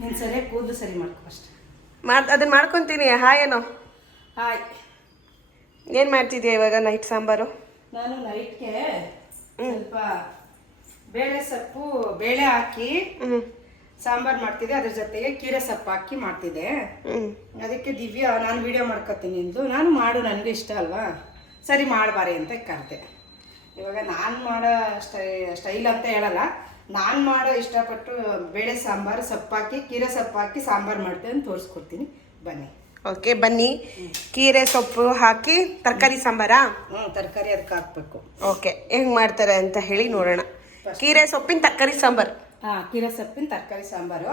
ನೀನು ಸರಿಯಾಗಿ ಕೂದಲು ಸರಿ ಮಾಡ್ಕೊ ಅಷ್ಟೆ. ಮಾಡ್ ಅದನ್ನ ಮಾಡ್ಕೊತೀನಿ. ಹಾಯ್ ಏನೋ ಹಾಯ್ ಏನು ಮಾಡ್ತಿದ್ಯಾ ಇವಾಗ ನೈಟ್ ಸಾಂಬಾರು? ನಾನು ನೈಟ್ಗೆ ಸ್ವಲ್ಪ ಬೇಳೆ ಸೊಪ್ಪು ಬೇಳೆ ಹಾಕಿ ಹ್ಞೂ ಸಾಂಬಾರ್ ಮಾಡ್ತಿದ್ದೆ. ಅದ್ರ ಜೊತೆಗೆ ಕೀರೆ ಸೊಪ್ಪು ಹಾಕಿ ಮಾಡ್ತಿದ್ದೆ. ಅದಕ್ಕೆ ದಿವ್ಯ ನಾನು ವಿಡಿಯೋ ಮಾಡ್ಕೊತೀನಿ ಎಂದು. ನಾನು ಮಾಡು ನನಗೆ ಇಷ್ಟ ಅಲ್ವಾ? ಸರಿ ಮಾಡಬಾರಿ ಅಂತ ಕರೆದೆ. ಇವಾಗ ನಾನು ಮಾಡೋ ಸ್ಟೈ ಸ್ಟೈಲ್ ಅಂತ ಹೇಳಲ್ಲ. ನಾನು ಮಾಡೋ ಇಷ್ಟಪಟ್ಟು ಬೇಳೆ ಸಾಂಬಾರು ಸೊಪ್ಪಾಕಿ ಕೀರೆ ಸೊಪ್ಪು ಹಾಕಿ ಸಾಂಬಾರು ಮಾಡ್ತೇನೆ ಅಂತ ತೋರಿಸ್ಕೊಡ್ತೀನಿ. ಬನ್ನಿ. ಓಕೆ ಬನ್ನಿ. ಕೀರೆ ಸೊಪ್ಪು ಹಾಕಿ ತರಕಾರಿ ಸಾಂಬಾರಾ? ಹ್ಞೂ ತರಕಾರಿ ಅದಕ್ಕೆ ಹಾಕ್ಬೇಕು. ಓಕೆ ಹೆಂಗ್ ಮಾಡ್ತಾರೆ ಅಂತ ಹೇಳಿ ನೋಡೋಣ. ಕೀರೆ ಸೊಪ್ಪಿನ ತರಕಾರಿ ಸಾಂಬಾರ್. ಹಾಂ ಕೀರೆ ಸೊಪ್ಪಿನ ತರಕಾರಿ ಸಾಂಬಾರು.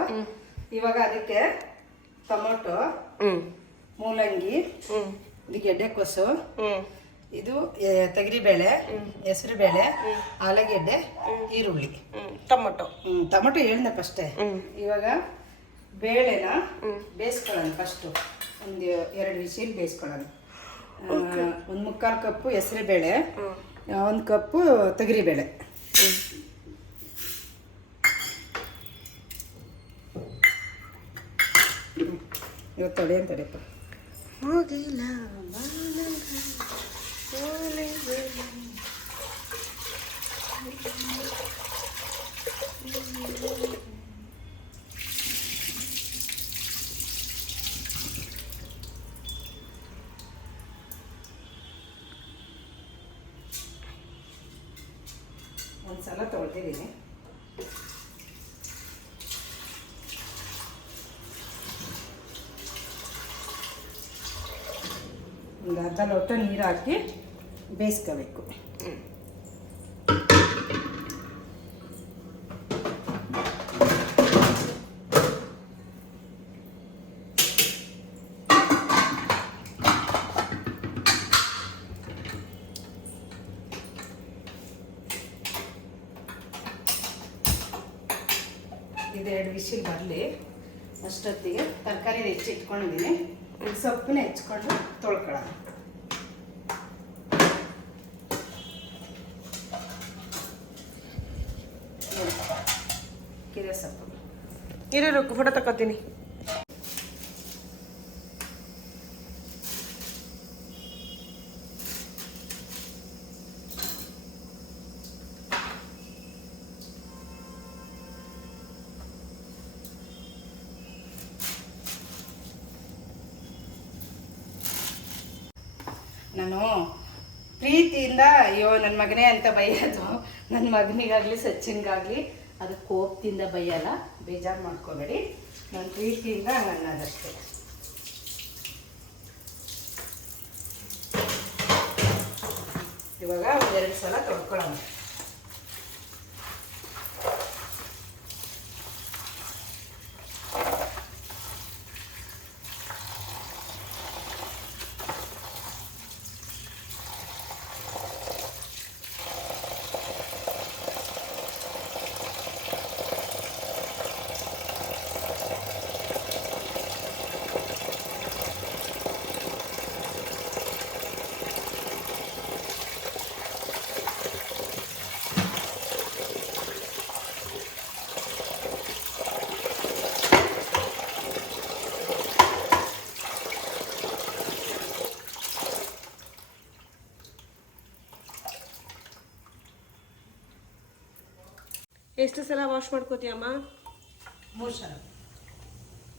ಇವಾಗ ಅದಕ್ಕೆ ಟೊಮೊಟೊ ಹ್ಞೂ ಮೂಲಂಗಿ ಗೆಡ್ಡೆಕೋಸು ಹ್ಞೂ ಇದು ತೆಗರಿಬೇಳೆ ಹೆಸರು ಬೇಳೆ ಆಲೂಗೆಡ್ಡೆ ಈರುಳ್ಳಿ. ಟೊಮೊಟೊ. ಟೊಮೊಟೊ ಹೇಳಿದೆ ಫಸ್ಟೇ ಇವಾಗ ಬೇಳೆನ ಬೇಯಿಸ್ಕೊಳ್ಳೋಣ ಫಸ್ಟು ಒಂದು ಎರಡು ವಿಸಿಲ್ ಬೇಯಿಸ್ಕೊಳ್ಳೋಣ. ಒಂದು ಮುಕ್ಕಾಲು ಕಪ್ಪು ಹೆಸರುಬೇಳೆ ಒಂದು ಕಪ್ಪು ತೊಗರಿಬೇಳೆ. ಇವತ್ತು ತೊಡೆ ಅಂತ ಒಂದು ಸಲ ತೊಳ್ದಿದ್ದೀನಿ. ಒಂದು ಅರ್ಧ ಲೋಟ ನೀರು ಹಾಕಿ ಬೇಯಿಸ್ಕೋಬೇಕು ಇದೆರಡು ವಿಷಲ್ ಬರಲಿ. ಅಷ್ಟೊತ್ತಿಗೆ ತರಕಾರಿ ಹೆಚ್ಚಿಟ್ಕೊಂಡಿದ್ದೀನಿ ಸೊಪ್ಪನ್ನ ಹೆಚ್ಕೊಂಡು ತೊಳ್ಕೊಳ್ಳೋಣ ನೋಡಿ, ಕೀರೆ ಸೊಪ್ಪು ಇರು ಫೋಟೋ ತಗೋತೀನಿ ನಾನು ಪ್ರೀತಿಯಿಂದ, ಅಯ್ಯೋ ನನ್ನ ಮಗನೇ ಅಂತ ಬೈಯೋದು. ನನ್ನ ಮಗನಿಗಾಗಲಿ, ಸಚಿನ್ಗಾಗಲಿ ಅದು ಕೋಪದಿಂದ ಬೈಯಲ್ಲ. ಬೇಜಾರು ಮಾಡ್ಕೋಬೇಡಿ. ನಾನು ಪ್ರೀತಿಯಿಂದ ಅನ್ನೋದಷ್ಟೇ. ಇವಾಗ ಒಂದೆರಡು ಸಲ ತೊಳ್ಕೊಳ್ಳೋಣ. ಎಷ್ಟು ಸಲ ವಾಶ್ ಮಾಡ್ಕೋತೀಯಮ್ಮ ಮೂರು ಸಲ.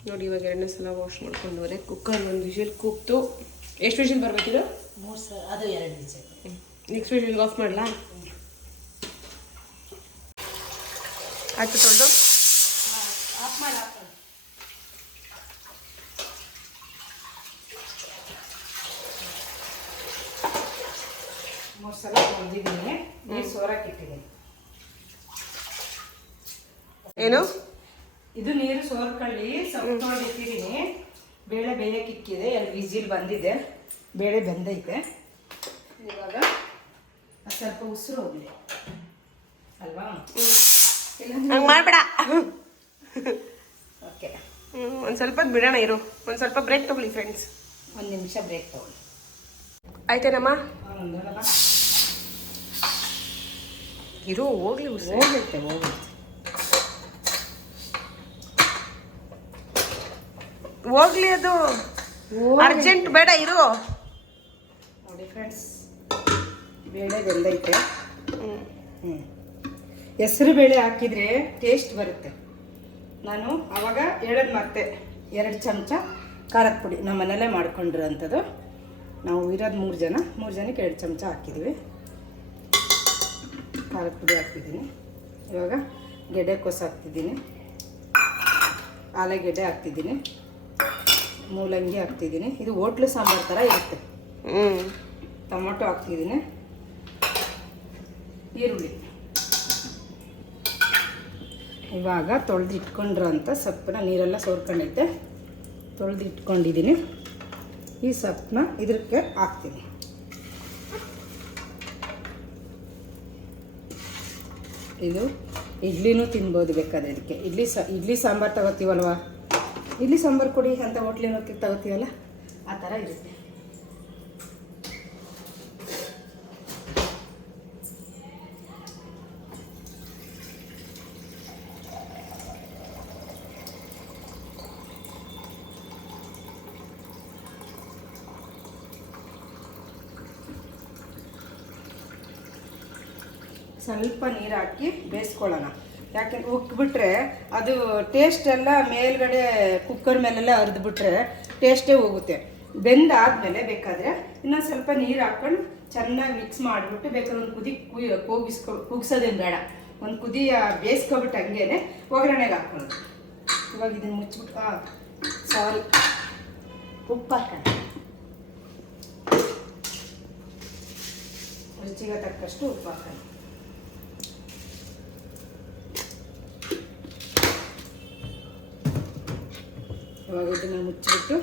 ನೋಡಿ ಇವಾಗ ಎರಡನೇ ಸಲ ವಾಶ್ ಮಾಡ್ಕೊಂಡು ಮಾಡ್ಕೊಂಡವ್ರೆ. ಕುಕ್ಕರ್ ಒಂದು ವಿಷಲ್ ಕೂಗ್ತು. ಎಷ್ಟು ವಿಷಲ್ ಬರ್ಬೇಕಿದ್ರು ಮೂರು ಸಲ ಅದು ಎರಡು ವಿಷಲ್. ನೆಕ್ಸ್ಟ್ ವಿಷಲ್ ಆಫ್ ಮಾಡಲಾ? ಆಯ್ತು ತೊಳೆದು ಆಫ್ ಮಾಡಿ ಆಫ್ ಮಾಡಿ ಮೂರು ಸಲ ತೊಳೆದಿದ್ದೀನಿ ನೀರು ಸೋರಕ್ಕೆ ಇಟ್ಟಿದ್ದೀನಿ ಏನು? ಇದು ನೀರು ಸೋರ್ಕೊಳ್ಳಿ ಸೊಪ್ಪು ತೊಳೆದು ಇಟ್ಟಿದ್ದೀನಿ. ಬೇಳೆ ಬೇಯಕ್ಕೆ ಇಕ್ಕಿದೆ ಎರಡು ವಿಜಿಲ್ ಬಂದಿದೆ. ಬೇಳೆ ಬೆಂದೈತೆ. ಇವಾಗ? ಸ್ವಲ್ಪ ಉಸಿರು ಹೋಗಲಿ. ಅಲ್ವಾ? ಹಂಗೆ ಮಾಡಬೇಡ. ಓಕೆ. ಒಂದು ಸ್ವಲ್ಪ ಬಿಡೋಣ ಇರು. ಒಂದು ಸ್ವಲ್ಪ ಬ್ರೇಕ್ ತಗೊಳ್ಳಿ ಫ್ರೆಂಡ್ಸ್. ಒಂದು ನಿಮಿಷ ಬ್ರೇಕ್ ತಗೊಳ್ಳಿ. ಆಯ್ತೇನಮ್ಮ? ಇರು ಹೋಗ್ಲಿ ಉಸಿರು. ಹೋಗುತ್ತೆ ಹೋಗುತ್ತೆ ಹೋಗ್ಲಿ ಅದು. ಅರ್ಜೆಂಟ್ ಬೇಡ ಇರು. ನೋಡಿ ಫ್ರೆಂಡ್ಸ್ ಬೇಳೆ ಬೆಂದೈತೆ. ಹ್ಞೂ ಹೆಸರು ಬೇಳೆ ಹಾಕಿದರೆ ಟೇಸ್ಟ್ ಬರುತ್ತೆ. ನಾನು ಆವಾಗ ಹೇಳೋದು ಮತ್ತೆ. ಎರಡು ಚಮಚ ಖಾರದ ಪುಡಿ. ನಮ್ಮ ಮನೆಯಲ್ಲೇ ಮಾಡ್ಕೊಂಡಿರೋಂಥದ್ದು. ನಾವು ಇರೋದು ಮೂರು ಜನ. ಮೂರು ಜನಕ್ಕೆ ಎರಡು ಚಮಚ ಹಾಕಿದ್ದೀವಿ ಖಾರದ ಪುಡಿ ಹಾಕ್ತಿದ್ದೀನಿ. ಇವಾಗ ಗೆಡ್ಡೆ ಕೋಸು ಹಾಕ್ತಿದ್ದೀನಿ. ಆಲೂಗೆಡ್ಡೆ ಹಾಕ್ತಿದ್ದೀನಿ. ಮೂಲಂಗಿ ಹಾಕ್ತಿದ್ದೀನಿ. ಇದು ಹೋಟ್ಲು ಸಾಂಬಾರು ಥರ ಇರುತ್ತೆ. ಟೊಮೊಟೊ ಹಾಕ್ತಿದ್ದೀನಿ. ಈರುಳ್ಳಿ. ಇವಾಗ ತೊಳೆದು ಇಟ್ಕೊಂಡ್ರಂಥ ಸೊಪ್ಪನ್ನ ನೀರೆಲ್ಲ ಸೋರ್ಕೊಂಡೈತೆ ತೊಳೆದು ಇಟ್ಕೊಂಡಿದ್ದೀನಿ ಈ ಸೊಪ್ಪನ್ನ ಇದಕ್ಕೆ ಹಾಕ್ತೀನಿ. ಇದು ಇಡ್ಲಿನೂ ತಿನ್ಬೋದು ಬೇಕಾದ್ರೆ ಇದಕ್ಕೆ. ಇಡ್ಲಿ ಸಾ ಇಡ್ಲಿ ಸಾಂಬಾರು ತಗೋತೀವಲ್ವ? ಇಡ್ಲಿ ಸಾಂಬಾರು ಕೊಡಿ ಅಂತ ಹೋಟ್ಲಿನ ತಗೋತೀವಲ್ಲ? ಆ ಥರ ಇರುತ್ತೆ. ಸ್ವಲ್ಪ ನೀರು ಹಾಕಿ ಬೇಯಿಸ್ಕೊಳ್ಳೋಣ. ಯಾಕೆಂದ್ರೆ ಉಕ್ಬಿಟ್ರೆ ಅದು ಟೇಸ್ಟ್ ಎಲ್ಲ ಮೇಲ್ಗಡೆ ಕುಕ್ಕರ್ ಮೇಲೆಲ್ಲ ಅರ್ದ್ಬಿಟ್ರೆ ಟೇಸ್ಟೇ ಹೋಗುತ್ತೆ. ಬೆಂದಾದ್ಮೇಲೆ ಬೇಕಾದರೆ ಇನ್ನೊಂದು ಸ್ವಲ್ಪ ನೀರು ಹಾಕೊಂಡು ಚೆನ್ನಾಗಿ ಮಿಕ್ಸ್ ಮಾಡಿಬಿಟ್ಟು ಬೇಕಾದ್ರೆ ಒಂದು ಕುದಿ ಕುಯ್ ಕೂಗಿಸ್ಕೊ ಕುಗ್ಸೋದೇನು ಬೇಡ. ಒಂದು ಕುದಿ ಬೇಯಿಸ್ಕೊಬಿಟ್ಟು ಹಂಗೇನೆ ಒಗ್ಗರಣೆಗೆ ಹಾಕ್ಕೊಳ್ಳೋದು. ಇವಾಗ ಇದನ್ನು ಮುಚ್ಚಿಬಿಟ್ಟು ಹಾಂ ಸಾರಿ ಉಪ್ಪು ಹಾಕೋಣ ರುಚಿಗೆ ತಕ್ಕಷ್ಟು ಉಪ್ಪು ಹಾಕೋಣ ಇವಾಗ ಇದನ್ನು ಮುಚ್ಚಿಬಿಟ್ಟು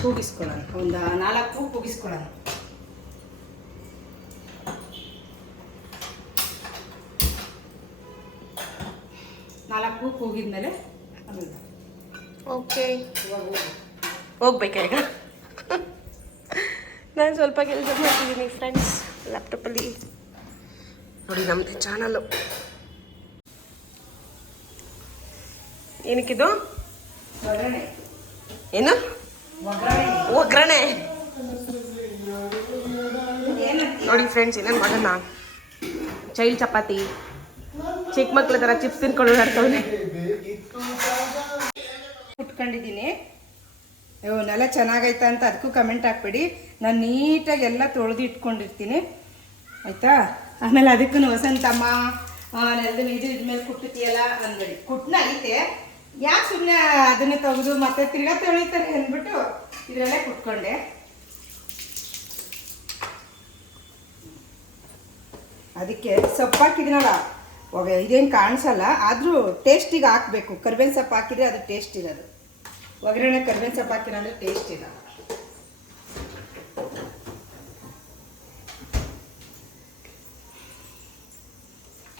ಕೂಗಿಸ್ಕೊಳ್ಳೋಣ. ಒಂದು ನಾಲ್ಕು ಕೂಗಿಸ್ಕೊಳ್ಳೋಣ. ನಾಲ್ಕು ಕೂಗಿದ್ಮೇಲೆ ಓಕೆ. ಹೋಗ್ಬೇಕಾ ಈಗ? ನಾನು ಸ್ವಲ್ಪ ಕೆಲಸ ಮಾಡ್ತಿದ್ದೀನಿ ಫ್ರೆಂಡ್ಸ್ ಲ್ಯಾಪ್ಟಾಪಲ್ಲಿ ನೋಡಿ ನಮ್ಮದು ಚಾನಲು ಏನಕ್ಕಿದು? ಏನು? ಒಗ್ಗರಣೆ. ನೋಡಿ ಫ್ರೆಂಡ್ಸ್ ಏನೇನು ಮಾಡೋಣ ಚೈಲ್ಡ್ ಚಪಾತಿ. ಚಿಕ್ಕ ಮಕ್ಳ ಥರ ಚಿಪ್ಸ್ ತಿನ್ಕೊಂಡು ಓಡಾಡ್ತವ್ನೆ ಕುಟ್ಕೊಂಡಿದ್ದೀನಿ ಅಯ್ಯೋ ನೆಲ ಚೆನ್ನಾಗೈತ ಅಂತ ಅದಕ್ಕೂ ಕಮೆಂಟ್ ಹಾಕ್ಬೇಡಿ. ನಾನು ನೀಟಾಗಿ ಎಲ್ಲ ತೊಳೆದು ಇಟ್ಕೊಂಡಿರ್ತೀನಿ. ಆಯಿತಾ? ಆಮೇಲೆ ಅದಕ್ಕೂ ವಸಂತಮ್ಮ ನೆಲದ ಇದು ಇದ್ಮೇಲೆ ಕುಟ್ಟುತ್ತೀಯಲ್ಲ ಅಂದ್ಬೇಡಿ. ಕುಟ್ನ ಐತೆ. ಯಾಕೆ ಸುಮ್ಮನೆ ಅದನ್ನೇ ತೆಗೆದು ಮತ್ತೆ ತಿರ್ಗಾ ತೊಳಿತಾರೆ ಅಂದ್ಬಿಟ್ಟು ಇದರಲ್ಲೇ ಕುಟ್ಕೊಂಡೆ ಅದಕ್ಕೆ ಸೊಪ್ಪು ಹಾಕಿದ್ನಲ್ಲ ಇದೇನು ಕಾಣಿಸಲ್ಲ, ಆದರೂ ಟೇಸ್ಟಿಗೆ ಹಾಕಬೇಕು. ಕರ್ಬೇವಿನ ಸೊಪ್ಪು ಹಾಕಿದ್ರೆ ಅದು ಟೇಸ್ಟ್ ಇರೋದು. ಒಗ್ಗರಣೆ ಕರ್ಬೇವಿನ ಸೊಪ್ಪು ಹಾಕಿಲ್ಲ ಅಂದರೆ ಟೇಸ್ಟ್ ಇರಲ್ಲ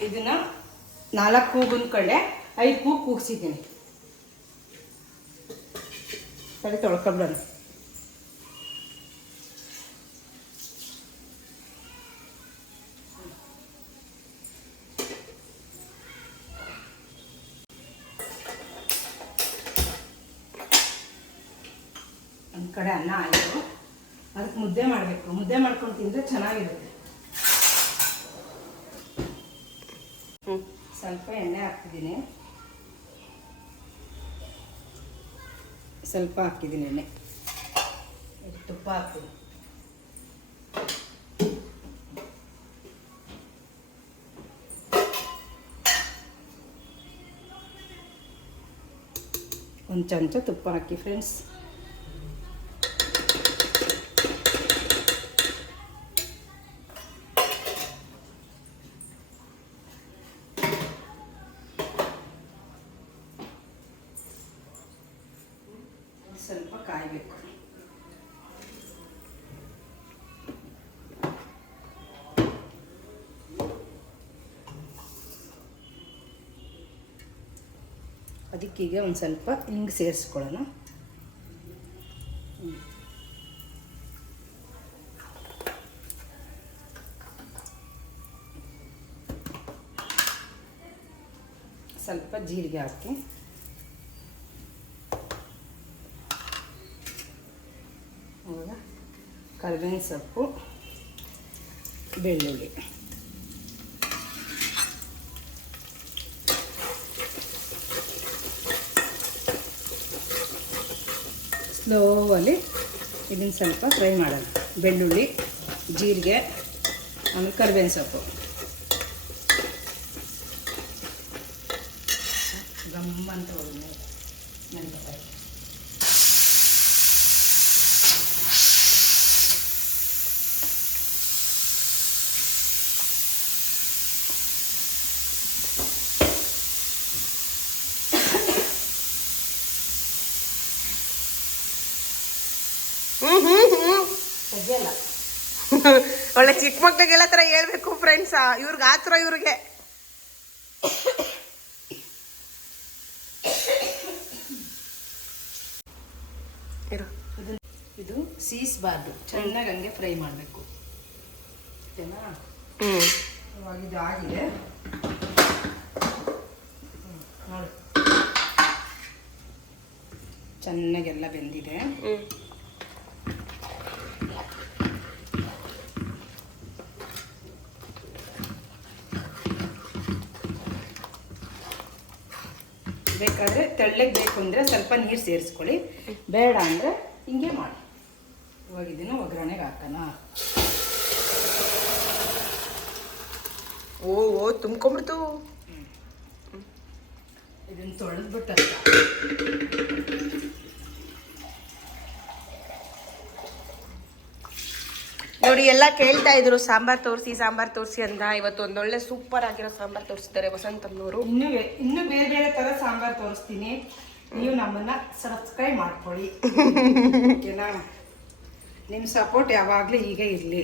ಇದನ್ನ ನಾಲ್ಕು ಕೂಗು ಅಂದ್ಕೊಂಡೆ ಐದು ಕೂಗು ಕೂಗಿಸಿದ್ದೀನಿ. ಸರಿ ತೊಳ್ಕೊಬಿಡೋಣ ಒಂದು ಕಡೆ ಅನ್ನ ಆಯಿತು. ಅದಕ್ಕೆ ಮುದ್ದೆ ಮಾಡಬೇಕು. ಮುದ್ದೆ ಮಾಡ್ಕೊಂಡು ತಿಂದರೆ ಚೆನ್ನಾಗಿರುತ್ತೆ. ಸ್ವಲ್ಪ ಎಣ್ಣೆ ಹಾಕ್ತಿದ್ದೀನಿ. ಸ್ವಲ್ಪ ಹಾಕಿದ್ದೀನಿ ಎಣ್ಣೆ. ತುಪ್ಪ ಹಾಕ್ತೀನಿ. ಒಂದು ಚಮಚ ತುಪ್ಪ ಹಾಕಿ ಫ್ರೆಂಡ್ಸ್ ಅದಕ್ಕೀಗ ಒಂದು ಸ್ವಲ್ಪ ಹಿಂಗೆ ಸೇರಿಸ್ಕೊಳ್ಳೋಣ. ಸ್ವಲ್ಪ ಜೀರಿಗೆ ಹಾಕಿ. ಇವಾಗ ಕರ್ಬೇವಿನ ಸೊಪ್ಪು ಬೆಳ್ಳುಳ್ಳಿ. ಸ್ಲೋವಲ್ಲಿ ಇದನ್ನು ಸ್ವಲ್ಪ ಫ್ರೈ ಮಾಡೋಣ. ಬೆಳ್ಳುಳ್ಳಿ ಜೀರಿಗೆ ಆಮೇಲೆ ಕರಿಬೇವಿನ ಸೊಪ್ಪು ಗಮ್ಮ ಅಂತ ಒಳ್ಳೆ ನೆನಪಾಯ್ತು ಹ್ಮ್ ಹ್ಮ್ ಹ್ಮ್ ಸಜ್ಜಲ್ಲ ಒಳ್ಳೆ ಚಿಕ್ಕ ಮಕ್ಳಿಗೆಲ್ಲ ತರ ಹೇಳ್ಬೇಕು ಫ್ರೆಂಡ್ಸ್ ಇವ್ರಿಗೆ ಆತ್ರ ಇವ್ರಿಗೆ. ಇರು. ಇದು ಸೀಸ್ಬಾರ್ದು ಚೆನ್ನಾಗಿ ಹಂಗೆ ಫ್ರೈ ಮಾಡಬೇಕು. ಓಕೆನಾ? ಇವಾಗ ಇದು ಆಗಿದೆ. ಹ್ಮ್, ನೋಡಿ. ಚೆನ್ನಾಗೆಲ್ಲ ಬೆಂದಿದೆ ಹ್ಮ್ ಬೇಕಾದರೆ ತೆಳ್ಳಗೆ ಬೇಕು ಅಂದರೆ ಸ್ವಲ್ಪ ನೀರು ಸೇರಿಸ್ಕೊಳ್ಳಿ. ಬೇಡ ಅಂದರೆ ಹಿಂಗೆ ಮಾಡಿ. ಇವಾಗ ಇದನ್ನು ಒಗ್ಗರಣೆಗೆ ಹಾಕೋಣ. ಓ ಓ ತುಂಬ್ಕೊಂಬಿಡ್ತು ಇದನ್ನು ತೊಳೆದ್ಬಿಟ್ಟು ನೋಡಿ ಎಲ್ಲ ಕೇಳ್ತಾ ಇದ್ರು ಸಾಂಬಾರ್ ತೋರಿಸಿ ಸಾಂಬಾರ್ ತೋರಿಸಿ ಅಂತ. ಇವತ್ತು ಒಂದೊಳ್ಳೆ ಸೂಪರ್ ಆಗಿರೋ ಸಾಂಬಾರ್ ತೋರಿಸಿದ್ದಾರೆ ವಸಂತ ಅನ್ನೋರು ಇನ್ನೂ ಇನ್ನೂ ಬೇರೆ ಬೇರೆ ತರ ಸಾಂಬಾರ್ ತೋರಿಸ್ತೀನಿ. ನೀವು ನಮ್ಮನ್ನ ಸಬ್ಸ್ಕ್ರೈಬ್ ಮಾಡ್ಕೊಳ್ಳಿ. ಓಕೆನಾ? ನಿಮ್ಮ ಸಪೋರ್ಟ್ ಯಾವಾಗಲೂ ಹೀಗೆ ಇರಲಿ.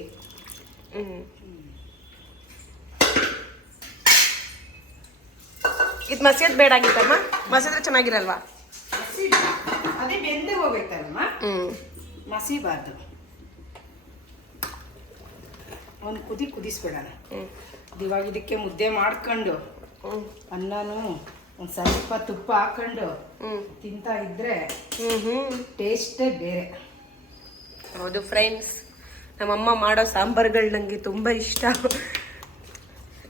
ಇದ್ ಮಸಿಯೋದು ಬೇಡ ಆಗಿತ್ತಮ್ಮ ಮಸಿದ್ರೆ ಚೆನ್ನಾಗಿರಲ್ವಾ? ಅದೇ ಬೆಂದೇ ಹೋಗ್ಬೇಕಮ್ಮ ಹ್ಮ್. ಮಸಿಬಾರ್ದು ಒಂದು ಕುದಿ ಕುದಿಸ್ಬಿಡೋಣ ಇವಾಗ ಇದಕ್ಕೆ ಮುದ್ದೆ ಮಾಡ್ಕೊಂಡು ಅನ್ನನೂ ಒಂದು ಸ್ವಲ್ಪ ತುಪ್ಪ ಹಾಕೊಂಡು ತಿಂತ ತಿಂತಾ ಇದ್ರೆ ಟೇಸ್ಟೇ ಬೇರೆ. ಹೌದು ಫ್ರೆಂಡ್ಸ್ ನಮ್ಮಮ್ಮ ಮಾಡೋ ಸಾಂಬಾರ್ಗಳು ನನಗೆ ತುಂಬ ಇಷ್ಟ.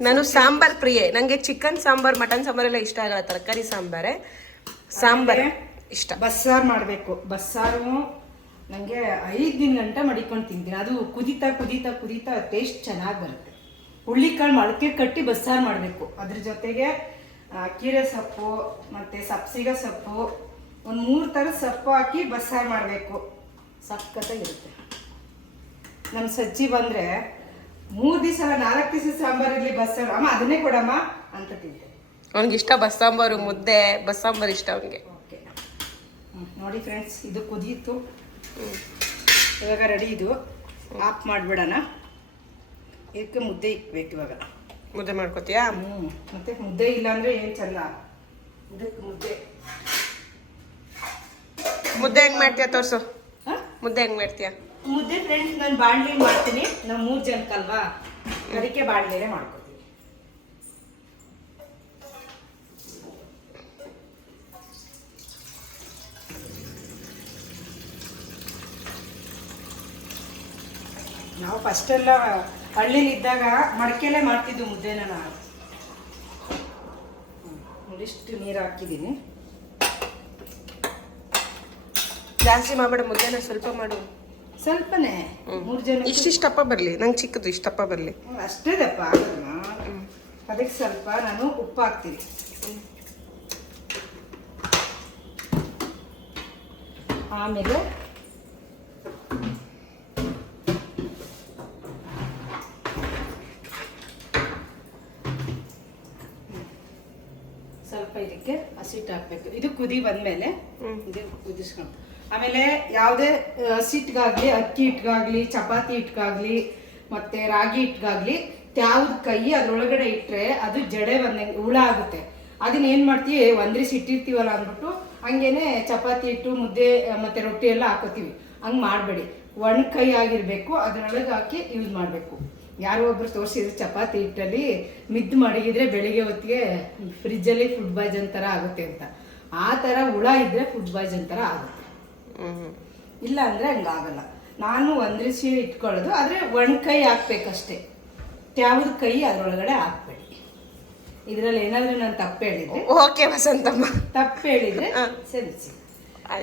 ನಾನು ಸಾಂಬಾರ್ ಪ್ರಿಯೆ. ನನಗೆ ಚಿಕನ್ ಸಾಂಬಾರ್ ಮಟನ್ ಸಾಂಬಾರ್ ಎಲ್ಲ ಇಷ್ಟ ಆಗಲ್ಲ. ತರಕಾರಿ ಸಾಂಬಾರೇ. ಸಾಂಬಾರ್ ಇಷ್ಟ. ಬಸ್ಸಾರು ಮಾಡಬೇಕು. ಬಸ್ಸಾರು ನನಗೆ ಐದು ದಿನ ಗಂಟೆ ಮಡಿಕೊಂಡು ತಿಂತೀನಿ ಅದು ಕುದೀತಾ ಕುದೀತಾ ಕುದೀತಾ ಟೇಸ್ಟ್ ಚೆನ್ನಾಗಿ ಬರುತ್ತೆ. ಹುಳ್ಳಿಕಾಳು ಮೊಳಕೆ ಕಟ್ಟಿ ಬಸ್ಸಾರು ಮಾಡಬೇಕು. ಅದ್ರ ಜೊತೆಗೆ ಕೀರೆ ಸೊಪ್ಪು ಮತ್ತು ಸಬ್ಸಿಗೆ ಸೊಪ್ಪು ಒಂದು ಮೂರು ಥರದ ಸೊಪ್ಪು ಹಾಕಿ ಬಸ್ಸಾರು ಮಾಡಬೇಕು. ಇರುತ್ತೆ ನಮ್ಮ ಸಜ್ಜಿ ಬಂದರೆ ಮೂರು ದಿವಸ ನಾಲ್ಕು ದಿವಸ ಸಾಂಬಾರು ಇರಲಿ ಬಸ್ಸಾರು. ಅಮ್ಮ ಅದನ್ನೇ ಕೊಡಮ್ಮ ಅಂತ ತಿಂತೆ ಅವ್ನಿಗೆ ಇಷ್ಟ ಬಸ್ಸಾಂಬಾರು ಮುದ್ದೆ ಬಸ್ಸಾಂಬಾರ್ ಇಷ್ಟ ಅವನಿಗೆ. ಓಕೆ. ನೋಡಿ ಫ್ರೆಂಡ್ಸ್ ಇದು ಕುದೀತು. ಇವಾಗ ರೆಡಿ ಇದು. ಆಫ್ ಮಾಡಿಬಿಡೋಣ. ಇದಕ್ಕೆ ಮುದ್ದೆ ಇಕ್ಬೇಕು ಇವಾಗ. ಮುದ್ದೆ ಮಾಡ್ಕೋತೀಯಾ? ಹ್ಞೂ ಮತ್ತೆ ಮುದ್ದೆ ಇಲ್ಲ ಅಂದರೆ ಏನು ಚಂದ? ಇದಕ್ಕೆ ಮುದ್ದೆ. ಮುದ್ದೆ ಹೆಂಗೆ ಮಾಡ್ತೀಯ ತೋರ್ಸು. ಹಾಂ? ಮುದ್ದೆ ಹೆಂಗೆ ಮಾಡ್ತೀಯ? ಮುದ್ದೆ ಫ್ರೆಂಡ್ಸ್ ನಾನು ಬಾಣಲಿ ಮಾಡ್ತೀನಿ. ನಾವು ಮೂರು ಜನಕ್ಕಲ್ವಾ? ಅದಕ್ಕೆ ಬಾಣಲಿನೇ ಮಾಡ್ಕೊತೀವಿ. ನಾವು ಫಸ್ಟೆಲ್ಲ ಹಳ್ಳಿಲಿ ಇದ್ದಾಗ ಮಡಕೆಲೆ ಮಾಡ್ತಿದ್ವು ಮುದ್ದೆನ ನಾನು. ಒಂದಿಷ್ಟು ನೀರು ಹಾಕಿದ್ದೀನಿ. ಜಾಸ್ತಿ ಮಾಡಬೇಡ ಮುದ್ದೆನ ಸ್ವಲ್ಪ ಮಾಡು. ಸ್ವಲ್ಪನೇ? ಮೂರು ಜನ ಇಷ್ಟಿಷ್ಟಪ್ಪ ಬರಲಿ ನಂಗೆ ಚಿಕ್ಕದು ಇಷ್ಟಪ್ಪ ಬರಲಿ. ಅಷ್ಟೇ ದಪ್ಪ ಆಗಲ್ಲ ಅದಕ್ಕೆ ಸ್ವಲ್ಪ ನಾನು ಉಪ್ಪು ಹಾಕ್ತೀನಿ. ಆಮೇಲೆ ಸ್ವಲ್ಪ ಇದಕ್ಕೆ ಹಸಿಟ್ಟು ಹಾಕ್ಬೇಕು. ಇದು ಕುದಿ ಬಂದ್ಮೇಲೆ ಇದು ಕುದಿಸ್ಕೊಂಡು. ಆಮೇಲೆ ಯಾವುದೇ ಹಸಿಟ್ಗಾಗ್ಲಿ ಅಕ್ಕಿ ಹಿಟ್ಗಾಗ್ಲಿ ಚಪಾತಿ ಹಿಟ್ಗಾಗ್ಲಿ ಮತ್ತೆ ರಾಗಿ ಹಿಟ್ಗಾಗ್ಲಿ ತ್ಯಾವ್ದು ಕೈ ಅದ್ರೊಳಗಡೆ ಇಟ್ಟರೆ ಅದು ಜಡೆ ಬಂದಂಗೆ ಹುಳ ಆಗುತ್ತೆ. ಅದನ್ನ ಏನು ಮಾಡ್ತೀವಿ ಒಂದ್ರಿಸಿ ಇಟ್ಟಿರ್ತೀವಲ್ಲ ಅಂದ್ಬಿಟ್ಟು ಹಂಗೇನೆ ಚಪಾತಿ ಹಿಟ್ಟು ಮುದ್ದೆ ಮತ್ತೆ ರೊಟ್ಟಿ ಎಲ್ಲ ಹಾಕೋತೀವಿ. ಹಂಗ್ ಮಾಡಬೇಡಿ. ಒಣ ಕೈ ಆಗಿರಬೇಕು ಅದ್ರೊಳಗೆ ಹಾಕಿ ಯೂಸ್ ಮಾಡಬೇಕು. ಯಾರೋ ಒಬ್ರು ತೋರಿಸಿದ್ರೆ ಚಪಾತಿ ಹಿಟ್ಟಲ್ಲಿ ಮಿದ್ದು ಮಡಗಿದ್ರೆ ಬೆಳಿಗ್ಗೆ ಹೊತ್ತಿಗೆ ಫ್ರಿಜ್ಜಲ್ಲಿ ಫುಡ್ ಬಾಯ್ಜನ್ ಥರ ಆಗುತ್ತೆ ಅಂತ. ಆ ಥರ ಹುಳ ಇದ್ರೆ ಫುಡ್ ಬಾಯ್ಜನ್ ಥರ ಆಗುತ್ತೆ. ಇಲ್ಲ ಅಂದರೆ ಹಂಗಾಗಲ್ಲ ನಾನು ಒಂದ್ರಿಸಿ ಇಟ್ಕೊಳ್ಳೋದು ಆದರೆ ಒಣ ಕೈ ಹಾಕ್ಬೇಕಷ್ಟೇ. ತ್ಯಾವದ ಕೈ ಅದರೊಳಗಡೆ ಹಾಕ್ಬೇಡಿ. ಇದರಲ್ಲಿ ಏನಾದರೂ ನಾನು ತಪ್ಪು ಹೇಳಿದ್ರೆ. ಓಕೆ ವಸಂತಮ್ಮ. ತಪ್ಪು ಹೇಳಿದ್ರೆ ಸರಿ ಸರಿಸಿ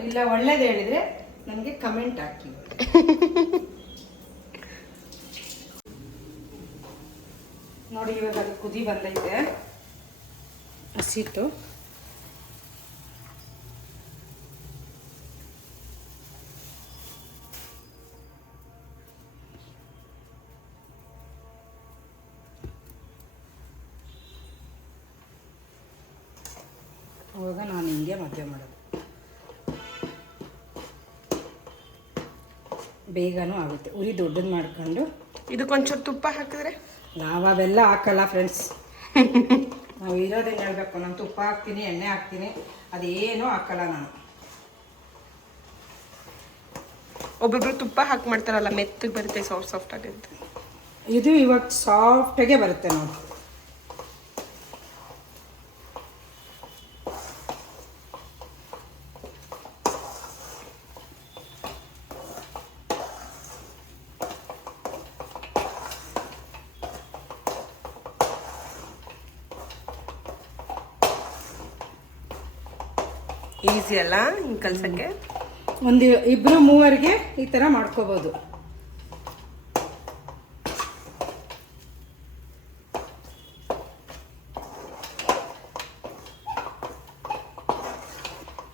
ಇಲ್ಲ ಒಳ್ಳೇದು ಹೇಳಿದ್ರೆ ನನಗೆ ಕಮೆಂಟ್ ಹಾಕಿ. ನೋಡಿ, ಇವಾಗ ಅದು ಕುದಿ ಬಂದೈತೆ. ಹಸಿಟ್ಟು. ಇವಾಗ ನಾನು ಹಿಂಗೆ ಮಧ್ಯ ಮಾಡೋದು. ಬೇಗನೂ ಆಗುತ್ತೆ. ಉರಿ ದೊಡ್ಡದು ಮಾಡ್ಕೊಂಡು. ಇದಕ್ಕೊಂಚೂರು ತುಪ್ಪ ಹಾಕಿದ್ರೆ? ನಾವು ಅವೆಲ್ಲ ಹಾಕಲ್ಲ ಫ್ರೆಂಡ್ಸ್ ನಾವು ಇರೋದೇನು ಹೇಳಬೇಕು ನಾನು ತುಪ್ಪ ಹಾಕ್ತೀನಿ ಎಣ್ಣೆ ಹಾಕ್ತೀನಿ ಅದೇನೂ ಹಾಕಲ್ಲ ನಾನು. ಒಬ್ಬೊಬ್ರು ತುಪ್ಪ ಹಾಕಿ ಮಾಡ್ತಾರಲ್ಲ ಮೆತ್ತಗೆ ಬರುತ್ತೆ ಸಾಫ್ಟ್ ಸಾಫ್ಟ್ ಆಗುತ್ತೆ ಇದು ಇವಾಗ ಸಾಫ್ಟಾಗೆ ಬರುತ್ತೆ ನೋಡಿ. ಈಸಿ ಅಲ್ಲ ಹಿಂಗೆ ಕಲ್ಸಕ್ಕೆ ಒಂದು ಇಬ್ಬರು ಮೂವರಿಗೆ ಈ ಥರ ಮಾಡ್ಕೋಬೋದು.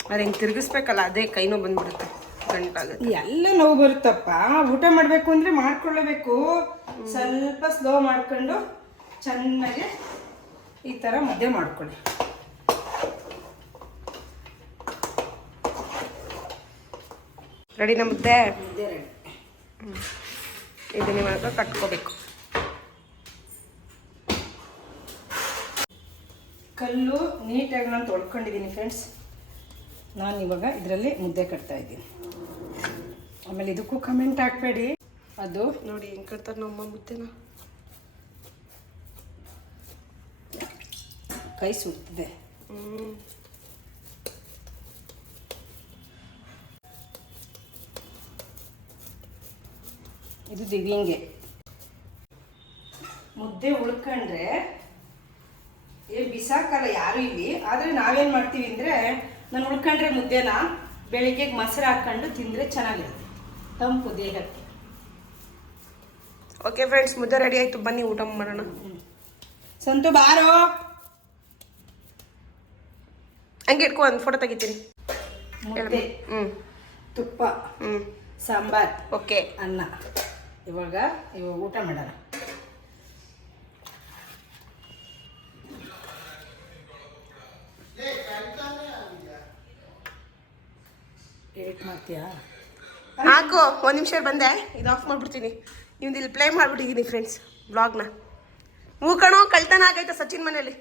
ಅದು ಹಿಂಗೆ ತಿರುಗಿಸ್ಬೇಕಲ್ಲ ಅದೇ ಕೈನೂ ಬಂದ್ಬಿಡುತ್ತೆ ಗಂಟಾಗುತ್ತೆ ಎಲ್ಲ ನೋವು ಬರುತ್ತಪ್ಪ. ಊಟ ಮಾಡಬೇಕು ಅಂದರೆ ಮಾಡ್ಕೊಳ್ಳಬೇಕು. ಸ್ವಲ್ಪ ಸ್ಲೋ ಮಾಡ್ಕೊಂಡು ಚೆನ್ನಾಗಿ ಈ ಥರ ಮದುವೆ ಮಾಡ್ಕೊಳ್ಳಿ. ರೆಡಿನ ಮುದ್ದೆ ಮುದ್ದೆ ರೆಡಿ. ಇದನ್ನ ಇವಾಗ ಕಟ್ಕೋಬೇಕು. ಕಲ್ಲು ನೀಟಾಗಿ ನಾನು ತೊಳ್ಕೊಂಡಿದ್ದೀನಿ ಫ್ರೆಂಡ್ಸ್ ನಾನು ಇವಾಗ ಇದರಲ್ಲಿ ಮುದ್ದೆ ಕಟ್ತಾ ಇದ್ದೀನಿ. ಆಮೇಲೆ ಇದಕ್ಕೂ ಕಮೆಂಟ್ ಹಾಕ್ಬೇಡಿ. ಅದು ನೋಡಿ ಹೆಂಗೆ ಕಟ್ತಾರೆ ನಮ್ಮ ಮುದ್ದೆನ. ಕೈ ಸುಡ್ತಿದೆ ಹ್ಮ್. ಇದು ದಿವಿಂಗೆ ಮುದ್ದೆ ಉಳ್ಕೊಂಡ್ರೆ ಏ ಬಿಸಾಕಲ್ಲ ಯಾರು ಇಲ್ಲಿ? ಆದರೆ ನಾವೇನು ಮಾಡ್ತೀವಿ ಅಂದರೆ ನಾನು ಉಳ್ಕೊಂಡ್ರೆ ಮುದ್ದೆನ ಬೆಳಿಗ್ಗೆ ಮೊಸರು ಹಾಕ್ಕೊಂಡು ತಿಂದರೆ ಚೆನ್ನಾಗಿರುತ್ತೆ. ತಂಪು ದೇಹಕ್ಕೆ. ಓಕೆ ಫ್ರೆಂಡ್ಸ್ ಮುದ್ದೆ ರೆಡಿ ಆಯ್ತು. ಬನ್ನಿ ಊಟ ಮಾಡೋಣ. ಸಂತು ಬಾರೋ. ಹಂಗೆ ಇಟ್ಕೊ ಒಂದು ಫೋಟೋ ತೆಗಿತೀನಿ. ಮುದ್ದೆ. ಹ್ಞೂ ತುಪ್ಪ. ಹ್ಞೂ ಸಾಂಬಾರ್. ಓಕೆ ಅನ್ನ. ಇವಾಗ ಇವಾಗ ಊಟ ಮಾಡೋಣ. ಏಟ್ ಮಾಡ್ತೀಯಾ? ಹಾಕು ಒಂದು ನಿಮಿಷ ಬಂದೆ. ಇದು ಆಫ್ ಮಾಡ್ಬಿಡ್ತೀನಿ. ನಿಮ್ದು ಇಲ್ಲಿ ಪ್ಲೇ ಮಾಡಿಬಿಟ್ಟಿದ್ದೀನಿ ಫ್ರೆಂಡ್ಸ್ ಬ್ಲಾಗ್ನ ಮೂಕಣೋ ಕಳ್ತನ ಆಗೈತೆ ಸಚಿನ್ ಮನೇಲಿ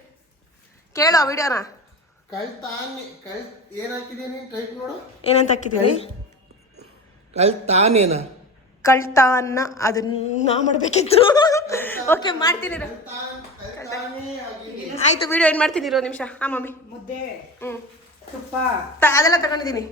ಕೇಳೋ ವಿಡಿಯೋನ? ಏನಂತ ತಾನೆ ಕಳ್ ಏನ್ ಹಾಕಿದೀನಿ ಟೈಪ್ ನೋಡು. ಏನಂತ ಹಾಕಿದ್ದೀನಿ ಕಳ್ ಅನ್ನ ಅದನ್ನ ಮಾಡಬೇಕಿತ್ತು. ಓಕೆ ಮಾಡ್ತೀನಿ ಆಯಿತು ಆಯ್ತು ವಿಡಿಯೋ ಏನು ಮಾಡ್ತೀನಿ ಇರೋ ನಿಮಿಷ. ಹಾಂ ಮಮ್ಮಿ. ಮುದ್ದೆ ಹ್ಞೂ ತುಪ್ಪ. ತ ಅದೆಲ್ಲ ತಗೊಂಡಿದ್ದೀನಿ.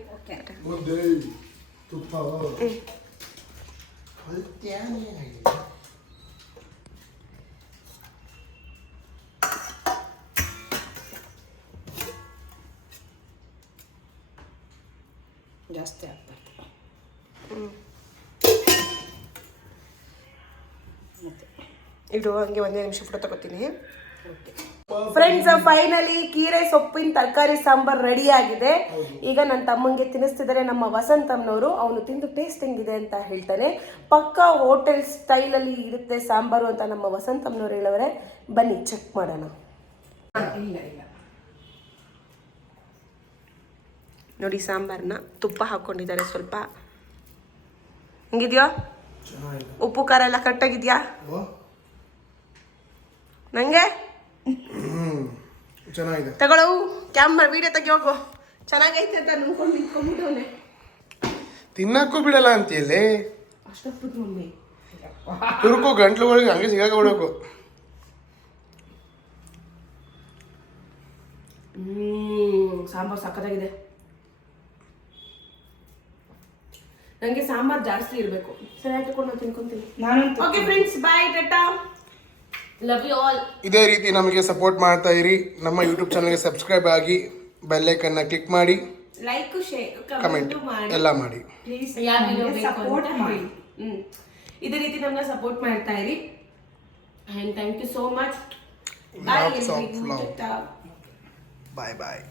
ಜಾಸ್ತಿ ಆಗ್ಬಾರ್ದು ಇದು ಹಂಗೆ ಒಂದೇ ನಿಮಿಷ ಫೋಟೋ ತಗೋತೀನಿ. ಫ್ರೆಂಡ್ಸ್ ಫೈನಲಿ ಕೀರೆ ಸೊಪ್ಪಿನ ತರಕಾರಿ ಸಾಂಬಾರ್ ರೆಡಿ ಆಗಿದೆ. ಈಗ ನನ್ನ ತಮ್ಮಂಗೆ ತಿನ್ನಿಸ್ತಿದ್ದಾರೆ ನಮ್ಮ ವಸಂತಮ್ನವರು ಅವನು ತಿಂದು ಟೇಸ್ಟ್ ಹೆಂಗಿದೆ ಅಂತ ಹೇಳ್ತಾನೆ. ಪಕ್ಕ ಹೋಟೆಲ್ ಸ್ಟೈಲಲ್ಲಿ ಇರುತ್ತೆ ಸಾಂಬಾರು ಅಂತ ನಮ್ಮ ವಸಂತಮ್ನವ್ರು ಹೇಳವ್ರೆ. ಬನ್ನಿ ಚೆಕ್ ಮಾಡೋಣ. ಇಲ್ಲ ಇಲ್ಲ. ನೋಡಿ ಸಾಂಬಾರನ್ನ ತುಪ್ಪ ಹಾಕ್ಕೊಂಡಿದ್ದಾರೆ ಸ್ವಲ್ಪ. ಹೆಂಗಿದ್ಯೋ? ಚೆನ್ನಾಗಿದೆ. ಉಪ್ಪು ಖಾರ ಎಲ್ಲ ಕಟ್ಟಾಗಿದ್ಯಾ ನಂಗೆ? ಹ್ಮ್ ಚೆನ್ನಾಗಿದೆ. ತಗೊಳ್ಳೋ ಕ್ಯಾಮ್ರಾ ವಿಡಿಯೋ ತೆಗಿ ಹೋಗು. ಚೆನ್ನಾಗೈತೆ ಅಂತ ಅನ್ಕೊಂಡು ನಿಂತ್ಕೊಂಡ್ಬಿಟ್ಟವನೆ. ತಿನ್ನಕ್ಕೂ ಬಿಡಲ್ಲ ಅಂತೀಯಲ್ಲಿ? ಅಷ್ಟೊಪ್ಪದ ಮಮ್ಮಿ. ತುರುಕು ಗಂಟ್ಲುಗಳಿಗೆ ಹಂಗೆ ಸಿಗಾಕ ಬಿಡಬೇಕು ಸಾಂಬಾರು ಸಕ್ಕತ್ತಾಗಿದೆ ನನಗೆ ಸಾಂಬಾರ್ ಜಾಸ್ತಿ ಇರಬೇಕು. ಸರಿ ಹಾಕಿಕೊಂಡು ನಾನು ತಿನ್ಕೊಂತೀನಿ. ನಾನು okay friends bye tata. Love you all ಇದೇ ರೀತಿ ನಮಗೆ ಸಪೋರ್ಟ್ ಮಾಡ್ತಾ ಇರಿ. ನಮ್ಮ ಯೂಟ್ಯೂಬ್ ಚಾನಲ್ಗೆ ಸಬ್ಸ್ಕ್ರೈಬ್ ಆಗಿ ಬೆಲ್ಲೈಕನ್ನ ಕ್ಲಿಕ್ ಮಾಡಿ. ಲೈಕ್ ಶೇರ್ ಕಮೆಂಟ್ ಮಾಡಿ. ಎಲ್ಲ ಮಾಡಿ. ಪ್ಲೀಸ್ ಸಪೋರ್ಟ್ ಮಾಡಿ. ಹ್ಮ್. ಇದೇ ರೀತಿ ನಮ್ಮನ್ನ ಸಪೋರ್ಟ್ ಮಾಡ್ತಾ ಇರಿ. And thank you so much bye bye